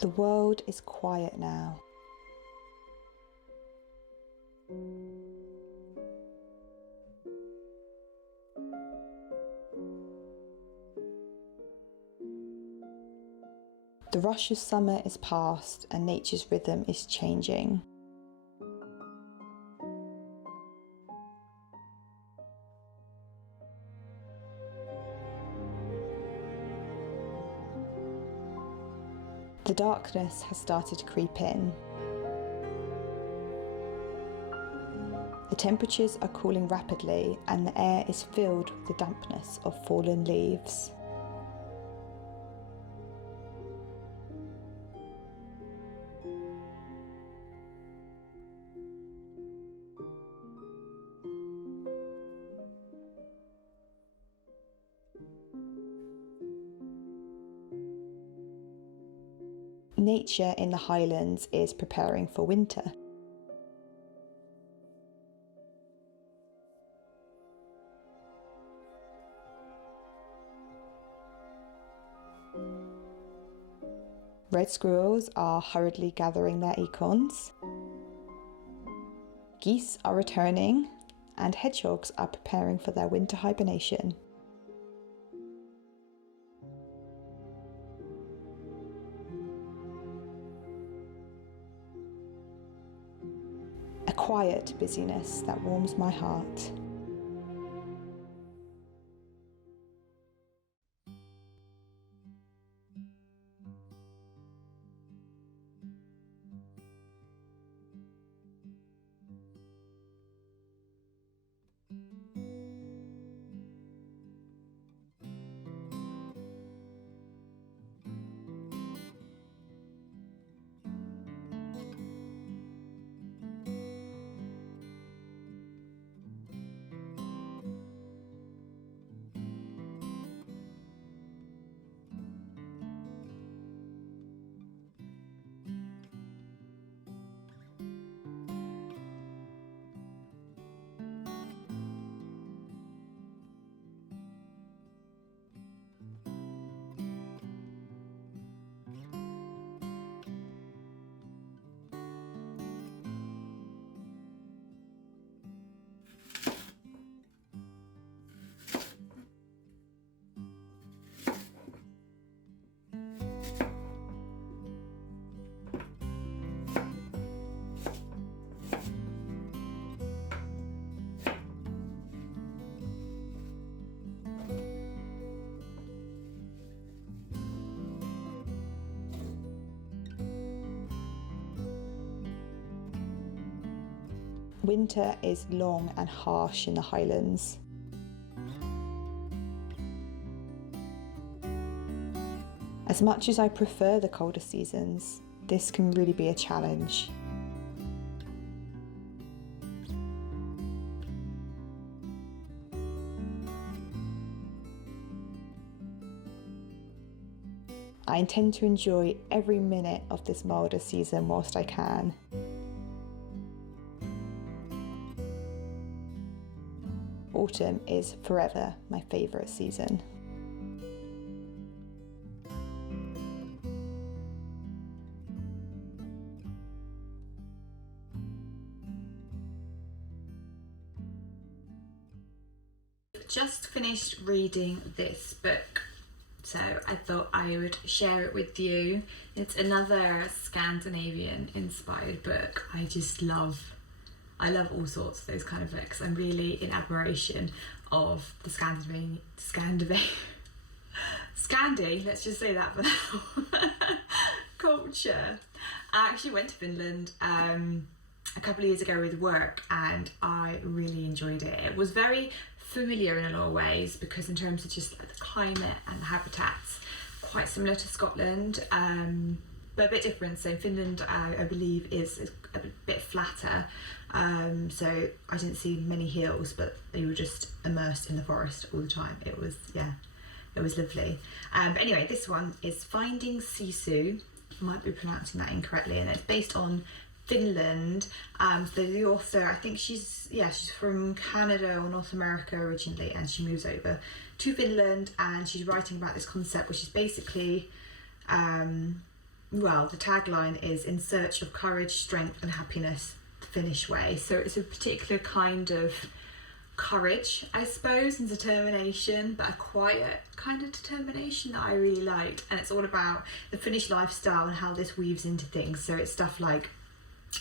The world is quiet now. The rush of summer is past and nature's rhythm is changing. The darkness has started to creep in. The temperatures are cooling rapidly and the air is filled with the dampness of fallen leaves. Nature in the Highlands is preparing for winter. Red squirrels are hurriedly gathering their acorns. Geese are returning, and hedgehogs are preparing for their winter hibernation. A quiet busyness that warms my heart. Winter is long and harsh in the Highlands. As much as I prefer the colder seasons, this can really be a challenge. I intend to enjoy every minute of this milder season whilst I can. Autumn is forever my favourite season. Just finished reading this book, so I thought I would share it with you. It's another Scandinavian inspired book. I love all sorts of those kind of books. I'm really in admiration of the Scandi, let's just say that for now, culture. I actually went to Finland a couple of years ago with work and I really enjoyed it. It was very familiar in a lot of ways because in terms of just like the climate and the habitats, quite similar to Scotland, but a bit different. So Finland, I believe, is a bit flatter. So I didn't see many hills, but they were just immersed in the forest all the time. It was lovely. But anyway, this one is Finding Sisu. I might be pronouncing that incorrectly, and it's based on Finland. So the author, I think she's from Canada or North America originally, and she moves over to Finland, and she's writing about this concept, which is basically well, the tagline is "In search of courage, strength and happiness, the Finnish way." So it's a particular kind of courage, I suppose, and determination, but a quiet kind of determination that I really liked. And it's all about the Finnish lifestyle and how this weaves into things. So it's stuff like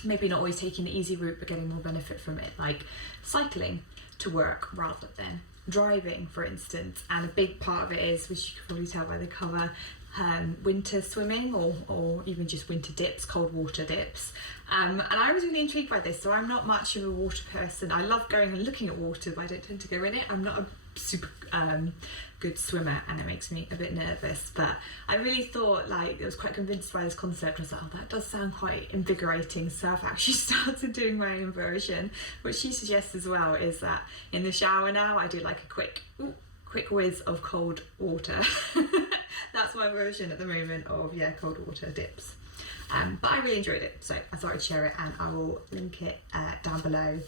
maybe not always taking the easy route but getting more benefit from it, like cycling to work rather than driving, for instance. And a big part of it is, which you can probably tell by the cover, winter swimming or even just winter dips, cold water dips. And I was really intrigued by this. So I'm not much of a water person. I love going and looking at water, but I don't tend to go in it. I'm not a super good swimmer, and it makes me a bit nervous, but I really thought, like, I was quite convinced by this concept. I was like, oh, that does sound quite invigorating. So I've actually started doing my own version, which she suggests as well, is that in the shower now I do like a quick whiz of cold water. That's my version at the moment of cold water dips. But I really enjoyed it, so I thought I'd share it, and I will link it down below.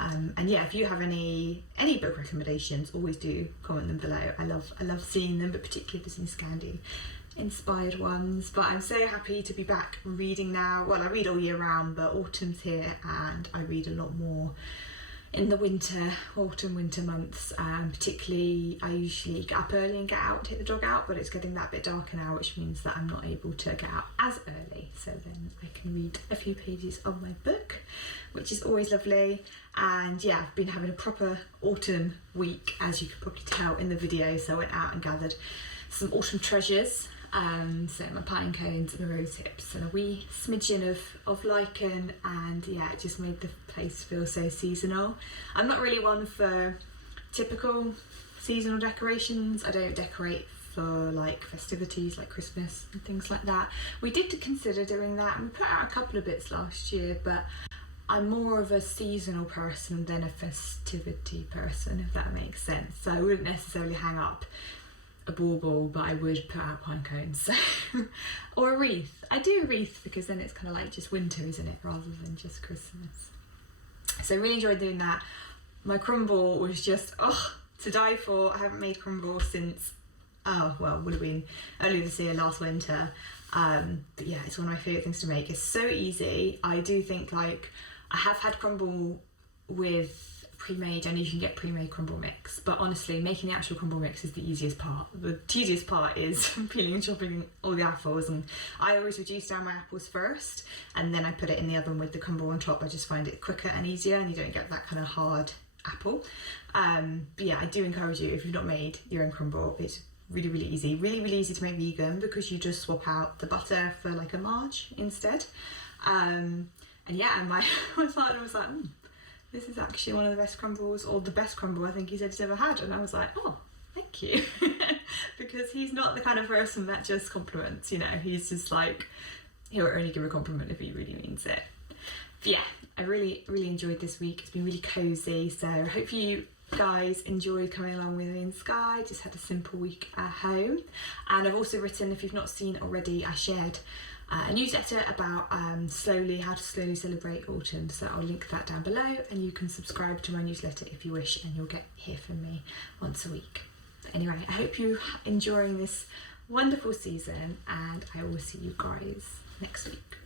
And yeah, if you have any book recommendations, always do comment them below. I love seeing them, but particularly if there's any Scandi inspired ones. But I'm so happy to be back reading now. Well, I read all year round, but autumn's here and I read a lot more in the autumn winter months. Particularly, I usually get up early and get out, take the dog out, but it's getting that bit darker now, which means that I'm not able to get out as early, so then I can read a few pages of my book, which is always lovely. And yeah, I've been having a proper autumn week, as you can probably tell in the video. So I went out and gathered some autumn treasures, so my pine cones and my rose hips and a wee smidgen of lichen, and yeah, it just made the place feel so seasonal. I'm not really one for typical seasonal decorations. I don't decorate for like festivities like Christmas and things like that. We did consider doing that, and we put out a couple of bits last year, but I'm more of a seasonal person than a festivity person, if that makes sense. So I wouldn't necessarily hang up a bauble, but I would put out pine cones. So or a wreath. I do a wreath because then it's kind of like just winter, isn't it, rather than just Christmas. So I really enjoyed doing that. My crumble was just to die for. I haven't made crumble since would have been earlier this year, last winter. But yeah, it's one of my favourite things to make. It's so easy. I do think, like, I have had crumble with pre-made, and you can get pre-made crumble mix, but honestly, making the actual crumble mix is the easiest part. The tedious part is peeling and chopping all the apples, and I always reduce down my apples first, and then I put it in the oven with the crumble on top. I just find it quicker and easier, and you don't get that kind of hard apple. But yeah, I do encourage you, if you've not made your own crumble, it's really, really easy. Really, really easy to make vegan, because you just swap out the butter for like a marge instead. And yeah, and my partner was like, this is actually one of the best crumbles, or the best crumble I think he said he's ever had. And I was like, oh, thank you. Because he's not the kind of person that just compliments, he's just like, he'll only give a compliment if he really means it. But yeah, I really, really enjoyed this week. It's been really cozy. So I hope you guys enjoyed coming along with me in Skye. Just had a simple week at home. And I've also written, if you've not seen it already, I shared a newsletter about how to slowly celebrate autumn, so I'll link that down below, and you can subscribe to my newsletter if you wish, and you'll hear from me once a week. But anyway, I hope you're enjoying this wonderful season, and I will see you guys next week.